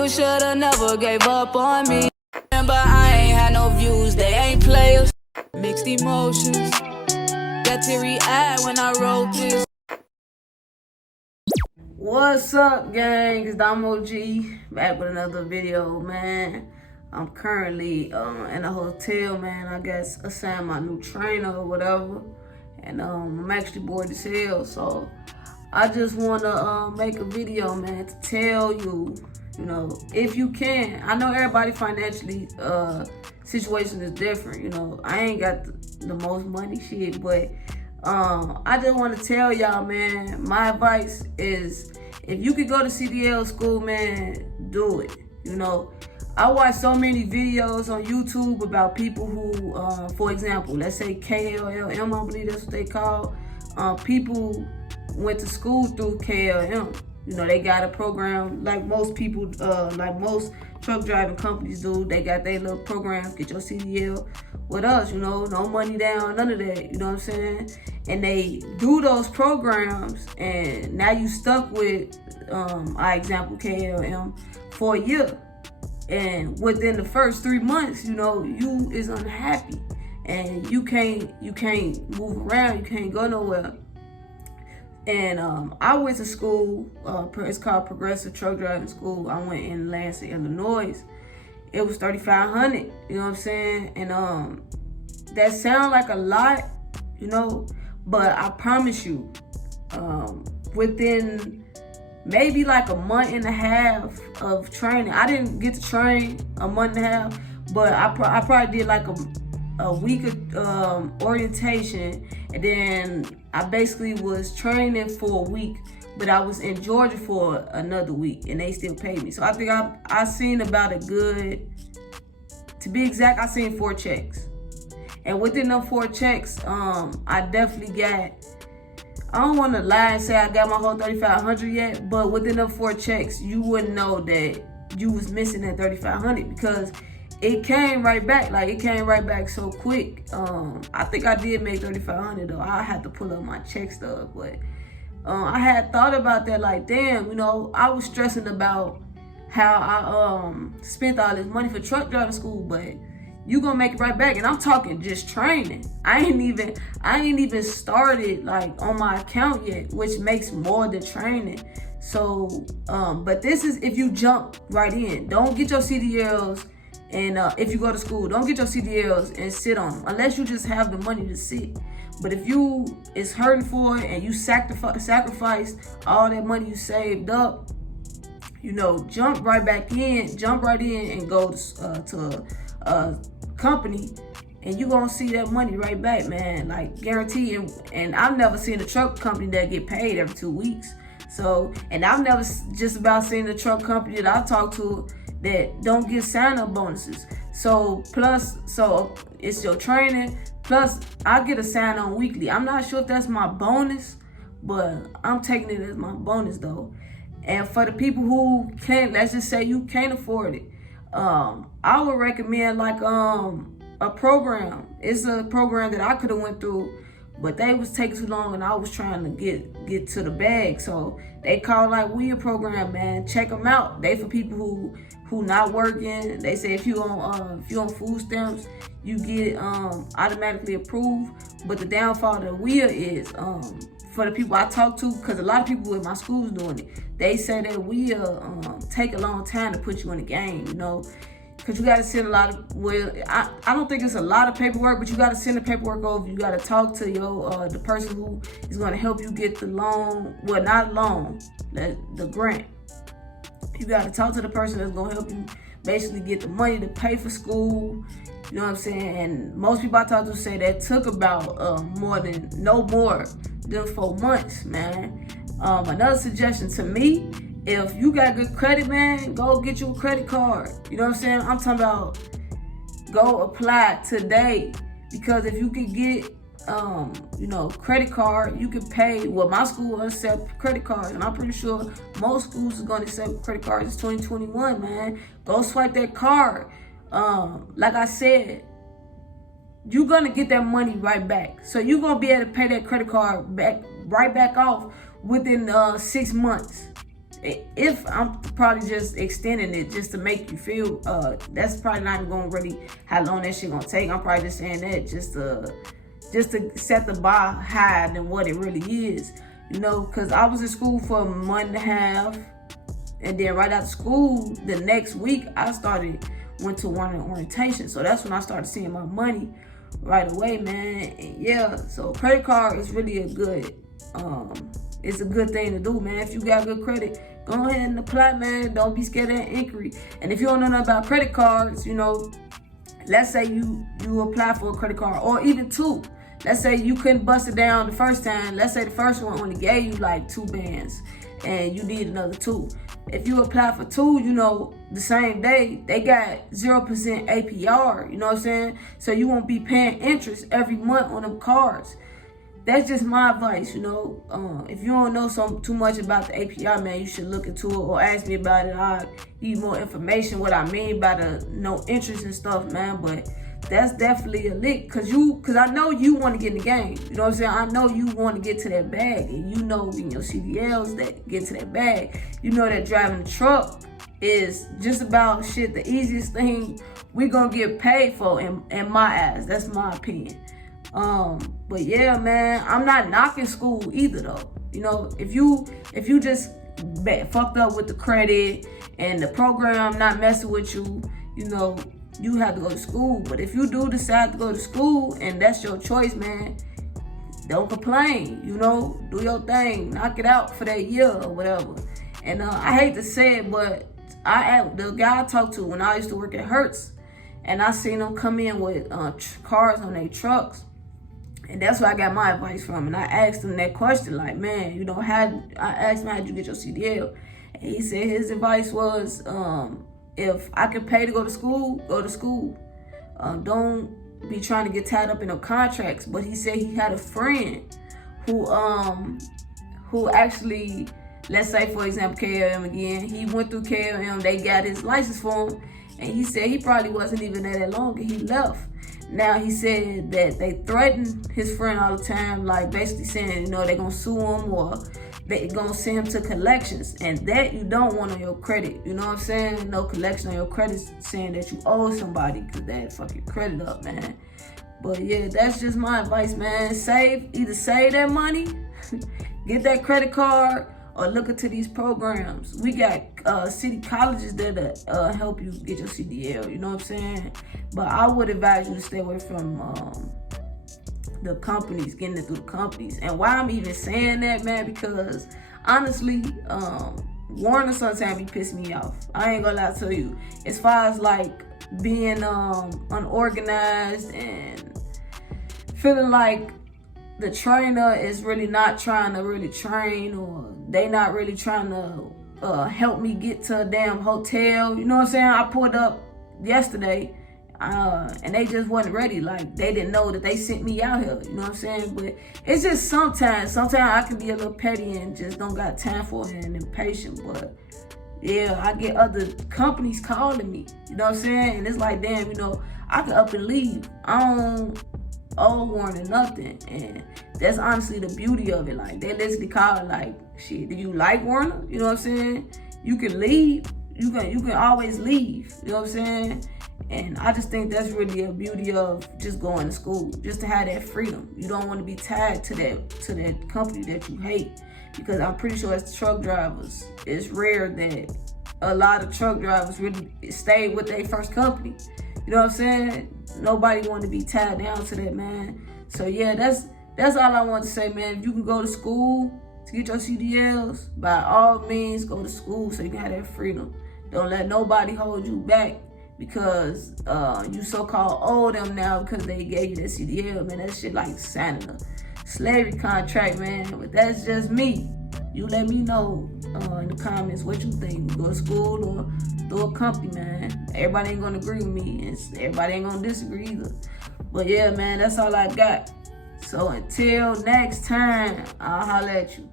You shoulda never gave up on me. Remember, I ain't had no views, they ain't players. Mixed emotions, got teary-eyed when I wrote this. What's up, gang? It's Damo G back with another video, man. I'm currently in a hotel, man. I guess assigned my new trainer or whatever, and I'm actually bored as hell. So I just wanna make a video, man, to tell you, you know, if you can. I know everybody financially situation is different. You know, I ain't got the most money, shit, but I just want to tell y'all, man, my advice is if you could go to CDL school, man, do it. You know, I watch so many videos on YouTube about people who, for example, let's say KLM, I believe that's what they call. People went to school through KLM. You know, they got a program like most people, like most truck driving companies do. They got their little programs, get your CDL. With us, you know, no money down, none of that, you know what I'm saying? And they do those programs, and now you stuck with, our example, KLM, for a year. And within the first 3 months, you know, you is unhappy. And you can't move around, you can't go nowhere. And I went to school, it's called Progressive Truck Driving School. I went in Lansing, Illinois. It was $3,500, you know what I'm saying? And that sound like a lot, you know, but I promise you, within maybe like a month and a half of training, I didn't get to train a month and a half, but I probably did like a week of orientation, and then I basically was training for a week, but I was in Georgia for another week, and they still paid me. So I think I seen about a good, to be exact, I seen 4 checks. And within them 4 checks, I definitely got, I don't want to lie and say I got my whole $3,500 yet, but within them 4 checks, you wouldn't know that you was missing that $3,500 because it came right back. Like, it came right back so quick. I think I did make $3,500 though. I had to pull up my check stub, but I had thought about that, like, damn, you know, I was stressing about how I spent all this money for truck driving school, but you gonna make it right back. And I'm talking just training. I ain't even started like on my account yet, which makes more than training. So, but this is if you jump right in. Don't get your CDLs, and if you go to school, don't get your CDLs and sit on them unless you just have the money to sit. But if you is hurting for it and you sacrifice all that money you saved up, you know, jump right in and go to a company, and you gonna see that money right back, man. Like, guarantee. And I've never seen a truck company that get paid every 2 weeks. So, and I've never just about seen a truck company that I talk to that don't get sign-up bonuses. So it's your training, plus I get a sign-on weekly. I'm not sure if that's my bonus, but I'm taking it as my bonus though. And for the people who can't, let's just say you can't afford it, I would recommend like a program. It's a program that I could have went through, but they was taking too long, and I was trying to get to the bag. So they call like We a program, man. Check them out. They for people who not working. They say if you on food stamps, you get automatically approved. But the downfall that WIA is for the people I talk to, because a lot of people in my school's doing it. They say that WIA take a long time to put you in the game, you know. Because you got to send a lot of, well, I don't think it's a lot of paperwork, but you got to send the paperwork over. You got to talk to your the person who is going to help you get the loan. Well, not loan, the grant. You got to talk to the person that's going to help you basically get the money to pay for school. You know what I'm saying? And most people I talk to say that took about no more than 4 months, man. Another suggestion to me, if you got good credit, man, go get you a credit card. You know what I'm saying? I'm talking about go apply today, because if you could get, you know, credit card, you can pay. Well, my school accept credit cards, and I'm pretty sure most schools is going to accept credit cards. It's 2021, man. Go swipe that card. Like I said, you're going to get that money right back. So you're going to be able to pay that credit card back right back off within 6 months. If I'm probably just extending it just to make you feel, that's probably not even gonna really how long that shit gonna take. I'm probably just saying that just to set the bar higher than what it really is, you know, because I was in school for a month and a half, and then right after school, the next week, I went to one orientation. So that's when I started seeing my money right away, man. And yeah, so credit card is really it's a good thing to do, man. If you got good credit, go ahead and apply, man. Don't be scared of that inquiry. And if you don't know nothing about credit cards, you know, let's say you apply for a credit card, or even two. Let's say you couldn't bust it down the first time. Let's say the first one only gave you like 2 bands and you need another 2. If you apply for 2, you know, the same day, they got 0% APR, you know what I'm saying? So you won't be paying interest every month on them cards. That's just my advice, you know. If you don't know too much about the APR, man, you should look into it or ask me about it. I'll give you more information, what I mean by the no interest and stuff, man. But that's definitely a lick, cause I know you want to get in the game. You know what I'm saying? I know you want to get to that bag, and you know in your CDLs that get to that bag. You know that driving a truck is just about shit the easiest thing we gonna get paid for in my eyes. That's my opinion. But yeah, man, I'm not knocking school either though. You know, if you just fucked up with the credit and the program not messing with you, you know, you have to go to school. But if you do decide to go to school and that's your choice, man, don't complain, you know, do your thing, knock it out for that year or whatever. And I hate to say it, but the guy I talked to when I used to work at Hertz, and I seen them come in with cars on their trucks. And that's where I got my advice from. And I asked him that question, like, man, you know, I asked him, how'd you get your CDL? And he said his advice was, if I can pay to go to school, go to school. Don't be trying to get tied up in no contracts. But he said he had a friend who actually, let's say, for example, KLM again, he went through KLM, they got his license for him, and he said he probably wasn't even there that long, and he left. Now, he said that they threaten his friend all the time, like basically saying, you know, they're going to sue him or they're going to send him to collections. And that you don't want on your credit. You know what I'm saying? No collection on your credit saying that you owe somebody, because that fuck your credit up, man. But yeah, that's just my advice, man. Either save that money, get that credit card, or look into these programs. We got city colleges that help you get your CDL, you know what I'm saying? But I would advise you to stay away from the companies, getting it through the companies. And why I'm even saying that, man, because honestly, Warner sometimes be pissing me off. I ain't gonna lie to you. As far as like being unorganized and feeling like the trainer is really not trying to really train, or they not really trying to help me get to a damn hotel. You know what I'm saying? I pulled up yesterday and they just wasn't ready. Like, they didn't know that they sent me out here. You know what I'm saying? But it's just sometimes I can be a little petty and just don't got time for it and impatient. But yeah, I get other companies calling me. You know what I'm saying? And it's like, damn, you know, I can up and leave. I don't owe Warner nothing, and that's honestly the beauty of it. Like, they literally call like, shit, do you like Warner? You know what I'm saying? You can leave. You can always leave. You know what I'm saying? And I just think that's really a beauty of just going to school, just to have that freedom. You don't want to be tied to that company that you hate, because I'm pretty sure as truck drivers, it's rare that a lot of truck drivers really stay with their first company. You know what I'm saying? Nobody want to be tied down to that, man. So yeah, that's all I want to say, man. If you can go to school to get your CDLs, by all means, go to school so you can have that freedom. Don't let nobody hold you back because you so-called owe them now because they gave you that CDL, man. That shit like signing a slavery contract, man. But that's just me. You let me know in the comments what you think. Go to school or through a company, man. Everybody ain't gonna agree with me, and everybody ain't gonna disagree either. But yeah, man, that's all I got. So until next time, I'll holler at you.